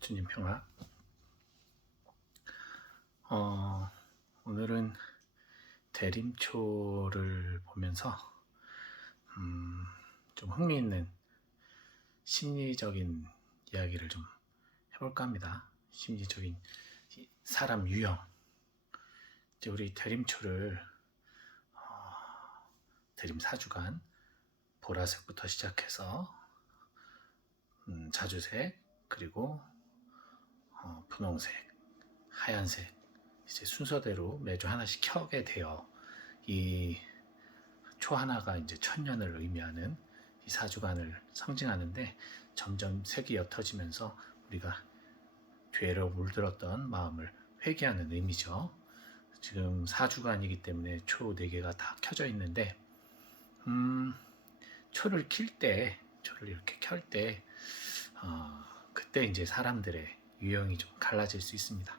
주님 평화. 오늘은 대림초를 보면서 좀 흥미있는 심리적인 이야기를 좀 해볼까 합니다. 심리적인 사람 유형. 이제 우리 대림초를 대림 사주간 보라색부터 시작해서 자주색, 그리고 분홍색, 하얀색, 이제 순서대로 매주 하나씩 켜게 돼요. 이 초 하나가 이제 천년을 의미하는 이 사주간을 상징하는데, 점점 색이 옅어지면서 우리가 죄로 물들었던 마음을 회개하는 의미죠. 지금 사주간이기 때문에 초 4개가 다 켜져 있는데, 초를 이렇게 켤 때, 그때 이제 사람들의 유형이 좀 갈라질 수 있습니다.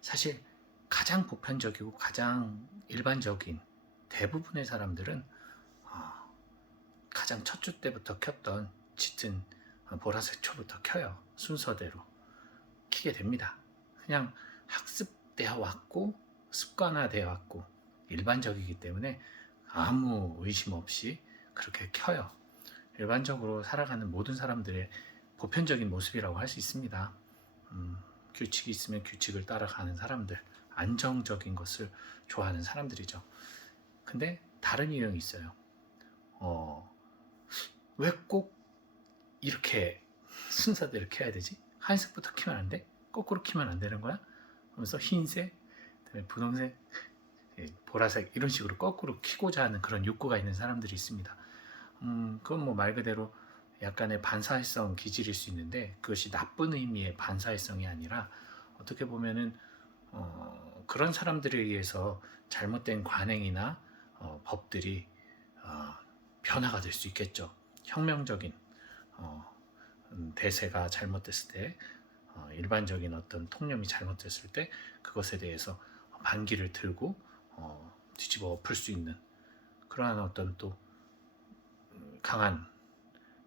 사실 가장 보편적이고 가장 일반적인 대부분의 사람들은 가장 첫 주 때부터 켰던 짙은 보라색 초부터 켜요. 순서대로 켜게 됩니다. 그냥 학습되어 왔고 습관화되어 왔고 일반적이기 때문에 아무 의심 없이 그렇게 켜요. 일반적으로 살아가는 모든 사람들의 보편적인 모습이라고 할 수 있습니다. 규칙이 있으면 규칙을 따라가는 사람들, 안정적인 것을 좋아하는 사람들이죠. 근데 다른 유형이 있어요. 왜 꼭 이렇게 순서대로 켜야 되지? 하얀색부터 켜면 안 돼? 거꾸로 켜면 안 되는 거야? 하면서 흰색, 그다음에 분홍색, 보라색 이런 식으로 거꾸로 켜고자 하는 그런 욕구가 있는 사람들이 있습니다. 그건 뭐 말 그대로 약간의 반사회성 기질일 수 있는데, 그것이 나쁜 의미의 반사회성이 아니라 어떻게 보면은 그런 사람들에 의해서 잘못된 관행이나 법들이 변화가 될 수 있겠죠. 혁명적인 대세가 잘못됐을 때, 일반적인 어떤 통념이 잘못됐을 때 그것에 대해서 반기를 들고 뒤집어 엎을 수 있는 그러한 어떤 또 강한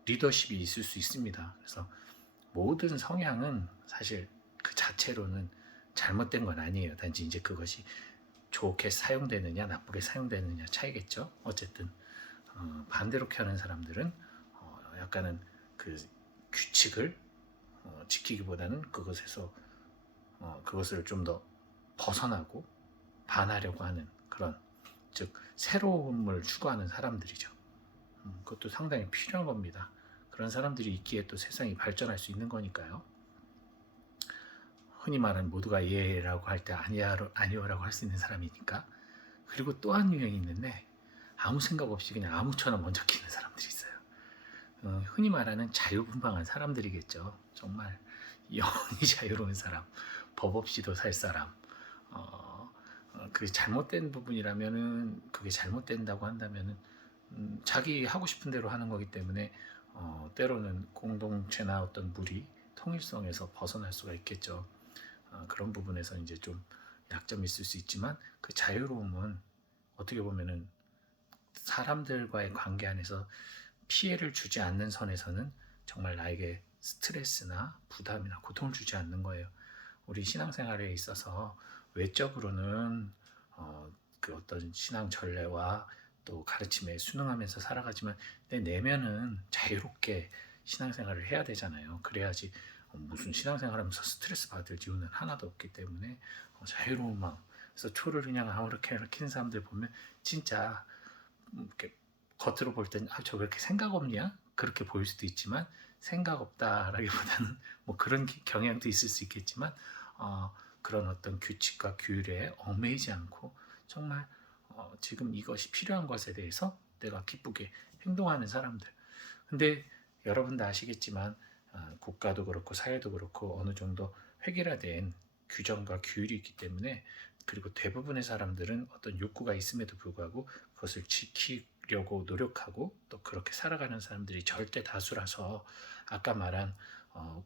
리더십이 있을 수 있습니다. 그래서 모든 성향은 사실 그 자체로는 잘못된 건 아니에요. 단지 이제 그것이 좋게 사용되느냐 나쁘게 사용되느냐 차이겠죠. 어쨌든 반대로 켜는 사람들은 약간은 그 규칙을 지키기보다는 그것에서 그것을 좀 더 벗어나고 반하려고 하는 그런, 즉 새로움을 추구하는 사람들이죠. 그것도 상당히 필요한 겁니다. 그런 사람들이 있기에 또 세상이 발전할 수 있는 거니까요. 흔히 말하는 모두가 예라고 할 때 아니요라고 할 수 있는 사람이니까. 그리고 또 한 유형이 있는데, 아무 생각 없이 그냥 아무처럼 먼저 키는 사람들이 있어요. 흔히 말하는 자유분방한 사람들이겠죠. 정말 영원히 자유로운 사람, 법 없이도 살 사람. 그 잘못된 부분이라면은, 그게 잘못된다고 한다면은 자기 하고 싶은 대로 하는 거기 때문에 때로는 공동체나 어떤 무리, 통일성에서 벗어날 수가 있겠죠. 그런 부분에서 이제 좀 약점이 있을 수 있지만, 그 자유로움은 어떻게 보면은 사람들과의 관계 안에서 피해를 주지 않는 선에서는 정말 나에게 스트레스나 부담이나 고통을 주지 않는 거예요. 우리 신앙생활에 있어서 외적으로는 그 어떤 신앙 전례와 또 가르침에 순응하면서 살아가지만, 내 내면은 자유롭게 신앙생활을 해야 되잖아요. 그래야지 무슨 신앙생활하면서 스트레스 받을 이유는 하나도 없기 때문에 자유로운 마음. 그래서 초를 그냥 아무렇게 키는 사람들 보면 진짜 이렇게 겉으로 볼 땐 저 왜 이렇게 생각 없냐? 그렇게 보일 수도 있지만, 생각 없다라기보다는 뭐 그런 경향도 있을 수 있겠지만, 그런 어떤 규칙과 규율에 얽매이지 않고 정말 지금 이것이 필요한 것에 대해서 내가 기쁘게 행동하는 사람들. 근데 여러분도 아시겠지만 국가도 그렇고 사회도 그렇고 어느 정도 획일화된 규정과 규율이 있기 때문에, 그리고 대부분의 사람들은 어떤 욕구가 있음에도 불구하고 그것을 지키려고 노력하고 또 그렇게 살아가는 사람들이 절대 다수라서, 아까 말한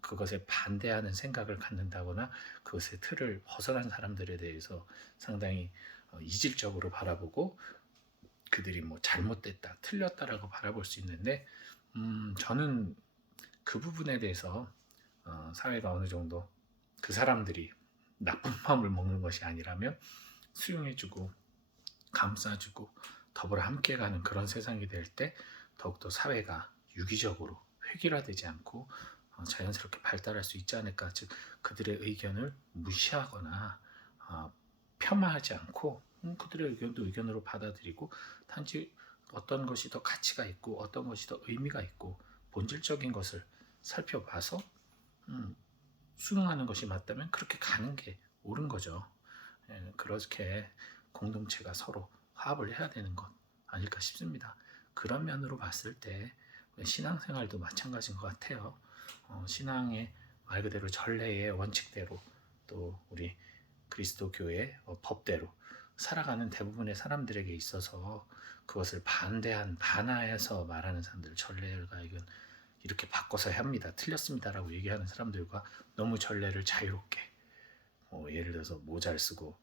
그것에 반대하는 생각을 갖는다거나 그것의 틀을 벗어난 사람들에 대해서 상당히 이질적으로 바라보고 그들이 뭐 잘못됐다, 틀렸다라고 바라볼 수 있는데, 저는 그 부분에 대해서 사회가 어느 정도 그 사람들이 나쁜 마음을 먹는 것이 아니라면 수용해주고 감싸주고 더불어 함께 가는 그런 세상이 될 때 더욱더 사회가 유기적으로 획일화되지 않고 자연스럽게 발달할 수 있지 않을까. 즉 그들의 의견을 무시하거나 폄하하지 않고 그들의 의견도 의견으로 받아들이고 단지 어떤 것이 더 가치가 있고 어떤 것이 더 의미가 있고 본질적인 것을 살펴봐서 수능하는 것이 맞다면 그렇게 가는 게 옳은 거죠. 그렇게 공동체가 서로 화합을 해야 되는 것 아닐까 싶습니다. 그런 면으로 봤을 때 신앙생활도 마찬가지인 것 같아요. 신앙의 말 그대로 전례의 원칙대로 또 우리 그리스도교의 법대로 살아가는 대부분의 사람들에게 있어서 그것을 반하여서 말하는 사람들, 전례가 이건 이렇게 바꿔서 합니다, 틀렸습니다라고 얘기하는 사람들과 너무 전례를 자유롭게 예를 들어서 모자를 쓰고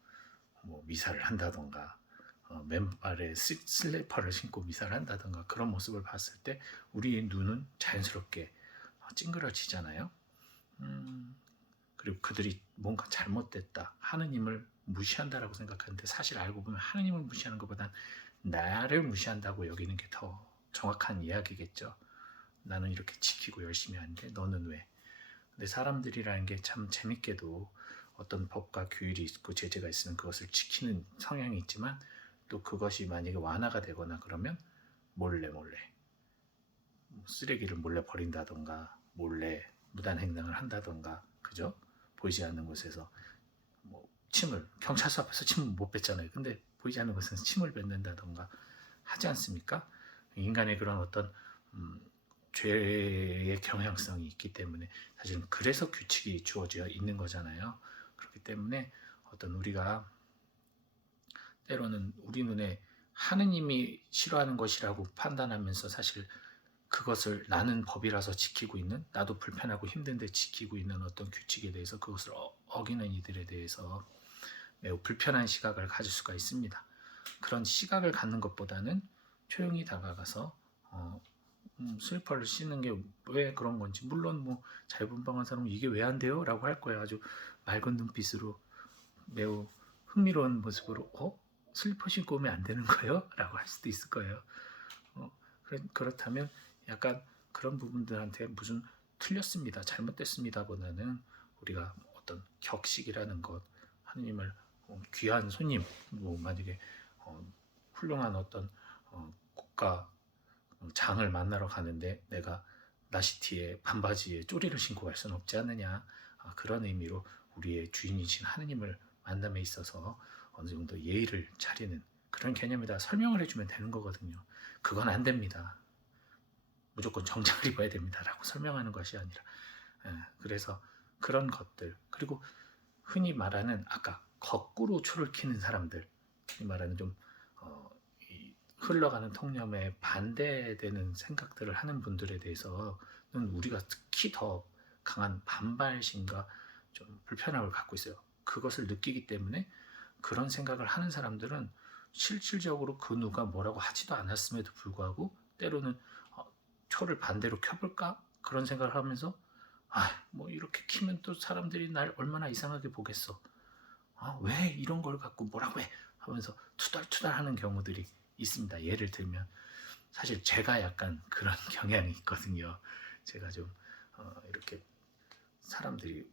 미사를 한다던가 맨발에 슬리퍼를 신고 미사를 한다던가 그런 모습을 봤을 때 우리의 눈은 자연스럽게 찡그러지잖아요. 그리고 그들이 뭔가 잘못됐다, 하느님을 무시한다라고 생각하는데 사실 알고 보면 하느님을 무시하는 것보단 나를 무시한다고 여기는 게 더 정확한 이야기겠죠. 나는 이렇게 지키고 열심히 하는데 너는 왜? 근데 사람들이라는 게 참 재밌게도 어떤 법과 규율이 있고 제재가 있으면 그것을 지키는 성향이 있지만 또 그것이 만약에 완화가 되거나 그러면 몰래 쓰레기를 몰래 버린다던가 몰래 무단횡단을 한다던가, 그죠? 보이지 않는 곳에서 침을, 경찰서 앞에서 침을 못 뱉잖아요. 근데 보이지 않는 곳에서 침을 뱉는다던가 하지 않습니까? 인간의 그런 어떤 죄의 경향성이 있기 때문에 사실은 그래서 규칙이 주어져 있는 거잖아요. 그렇기 때문에 어떤 우리가 때로는 우리 눈에 하느님이 싫어하는 것이라고 판단하면서 사실 그것을 나는 법이라서 지키고 있는, 나도 불편하고 힘든데 지키고 있는 어떤 규칙에 대해서 그것을 어기는 이들에 대해서 매우 불편한 시각을 가질 수가 있습니다. 그런 시각을 갖는 것보다는 조용히 다가가서 슬리퍼를 신는 게 왜 그런 건지, 물론 자유분방한 사람은 이게 왜 안 돼요? 라고 할 거예요. 아주 맑은 눈빛으로 매우 흥미로운 모습으로 슬리퍼 신고 오면 안 되는 거예요? 라고 할 수도 있을 거예요. 그렇다면 약간 그런 부분들한테 무슨 틀렸습니다, 잘못됐습니다 보다는 우리가 어떤 격식이라는 것, 하느님을 귀한 손님, 만약에 훌륭한 어떤 국가 장을 만나러 가는데 내가 나시티에 반바지에 쪼리를 신고 갈 수는 없지 않느냐. 그런 의미로 우리의 주인이신 하느님을 만남에 있어서 어느 정도 예의를 차리는 그런 개념에다 설명을 해주면 되는 거거든요. 그건 안 됩니다, 무조건 정장을 입어야 됩니다라고 설명하는 것이 아니라, 그래서 그런 것들, 그리고 흔히 말하는 아까 거꾸로 초를 키는 사람들, 흔히 말하는 좀 흘러가는 통념에 반대되는 생각들을 하는 분들에 대해서는 우리가 특히 더 강한 반발심과 좀 불편함을 갖고 있어요. 그것을 느끼기 때문에 그런 생각을 하는 사람들은 실질적으로 그 누가 뭐라고 하지도 않았음에도 불구하고 때로는 초를 반대로 켜볼까? 그런 생각을 하면서 이렇게 키면 또 사람들이 날 얼마나 이상하게 보겠어. 왜 이런 걸 갖고 뭐라고 해? 하면서 투덜투덜 하는 경우들이 있습니다. 예를 들면 사실 제가 약간 그런 경향이 있거든요. 제가 좀 이렇게 사람들이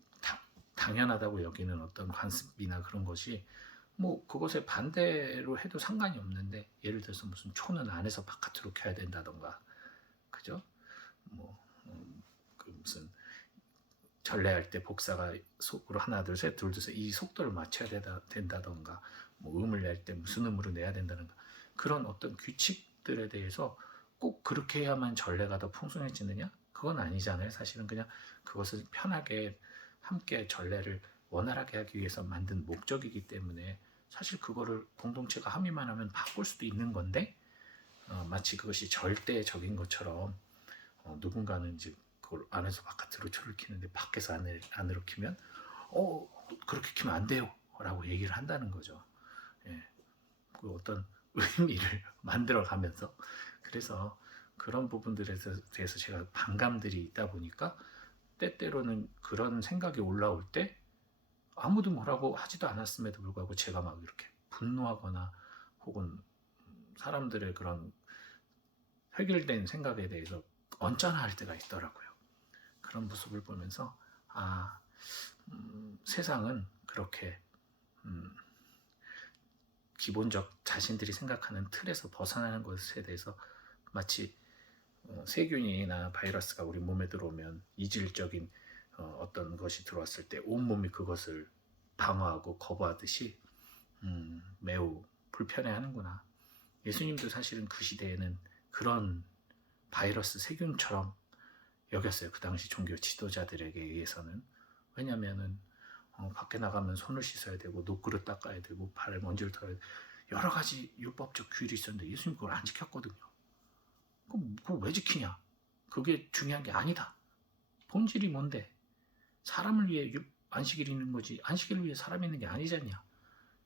당연하다고 여기는 어떤 관습이나 그런 것이 그것에 반대로 해도 상관이 없는데, 예를 들어서 무슨 초는 안에서 바깥으로 켜야 된다던가, 그죠? 그 무슨 전래할 때 복사가 속으로 하나 둘 셋 둘 셋 이 속도를 맞춰야 된다던가, 음을 낼 때 무슨 음으로 내야 된다던가, 그런 어떤 규칙들에 대해서 꼭 그렇게 해야만 전래가 더 풍성해지느냐? 그건 아니잖아요. 사실은 그냥 그것을 편하게 함께 전래를 원활하게 하기 위해서 만든 목적이기 때문에 사실 그거를 공동체가 합의만 하면 바꿀 수도 있는 건데, 마치 그것이 절대적인 것처럼 누군가는 이제 그걸 안에서 바깥으로 초를 키는데 밖에서 안으로 키면 그렇게 키면 안 돼요 라고 얘기를 한다는 거죠. 그 어떤 의미를 만들어 가면서, 그래서 그런 부분들에 대해서 제가 반감들이 있다 보니까 때때로는 그런 생각이 올라올 때 아무도 뭐라고 하지도 않았음에도 불구하고 제가 막 이렇게 분노하거나 혹은 사람들의 그런 획일된 생각에 대해서 언짢아할 때가 있더라고요. 그런 모습을 보면서 세상은 그렇게 기본적 자신들이 생각하는 틀에서 벗어나는 것에 대해서 마치 세균이나 바이러스가 우리 몸에 들어오면 이질적인 어떤 것이 들어왔을 때 온몸이 그것을 방어하고 거부하듯이 매우 불편해하는구나. 예수님도 사실은 그 시대에는 그런 바이러스 세균처럼 여겼어요. 그 당시 종교 지도자들에게 의해서는. 왜냐면은 밖에 나가면 손을 씻어야 되고 노그릇 닦아야 되고 발에 먼지를 털어야 되고 여러 가지 율법적 규율이 있었는데 예수님 그걸 안 지켰거든요. 그럼 그걸 왜 지키냐? 그게 중요한 게 아니다. 본질이 뭔데? 사람을 위해 안식일이 있는 거지 안식일을 위해 사람이 있는 게 아니잖냐?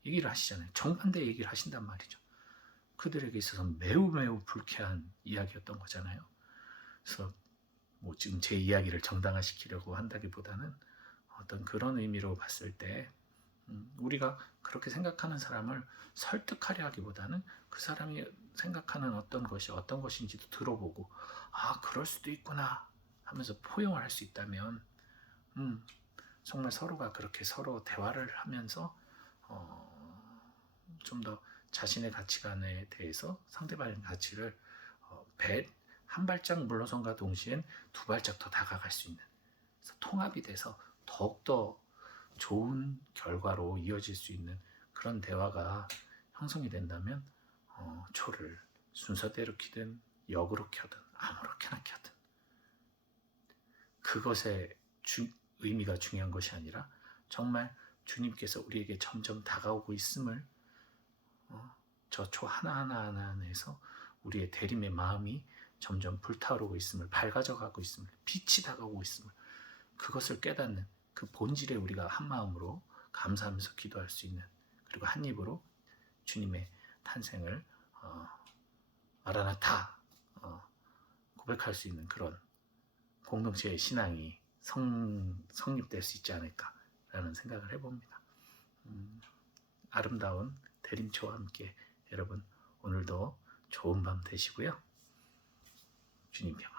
얘기를 하시잖아요. 정반대 얘기를 하신단 말이죠. 그들에게 있어서 매우 매우 불쾌한 이야기였던 거잖아요. 그래서 뭐 지금 제 이야기를 정당화시키려고 한다기보다는 어떤 그런 의미로 봤을 때 우리가 그렇게 생각하는 사람을 설득하려 하기보다는 그 사람이 생각하는 어떤 것이 어떤 것인지도 들어보고 그럴 수도 있구나 하면서 포용을 할 수 있다면 정말 서로가 그렇게 서로 대화를 하면서 좀 더 자신의 가치관에 대해서 상대방의 가치를 한 발짝 물러선과 동시엔 두 발짝 더 다가갈 수 있는 통합이 돼서 더욱더 좋은 결과로 이어질 수 있는 그런 대화가 형성이 된다면 초를 순서대로 키든 역으로 켜든 아무렇게나 켜든 그것의 의미가 중요한 것이 아니라 정말 주님께서 우리에게 점점 다가오고 있음을 저 초 하나하나 안에서 우리의 대림의 마음이 점점 불타오르고 있음을 밝아져 가고 있음을 빛이 다가오고 있음을 그것을 깨닫는 그 본질에 우리가 한마음으로 감사하면서 기도할 수 있는 그리고 한 입으로 주님의 탄생을 마라나타 고백할 수 있는 그런 공동체의 신앙이 성립될 수 있지 않을까라는 생각을 해봅니다. 아름다운 대림초와 함께 여러분 오늘도 좋은 밤 되시고요. 주님 평안.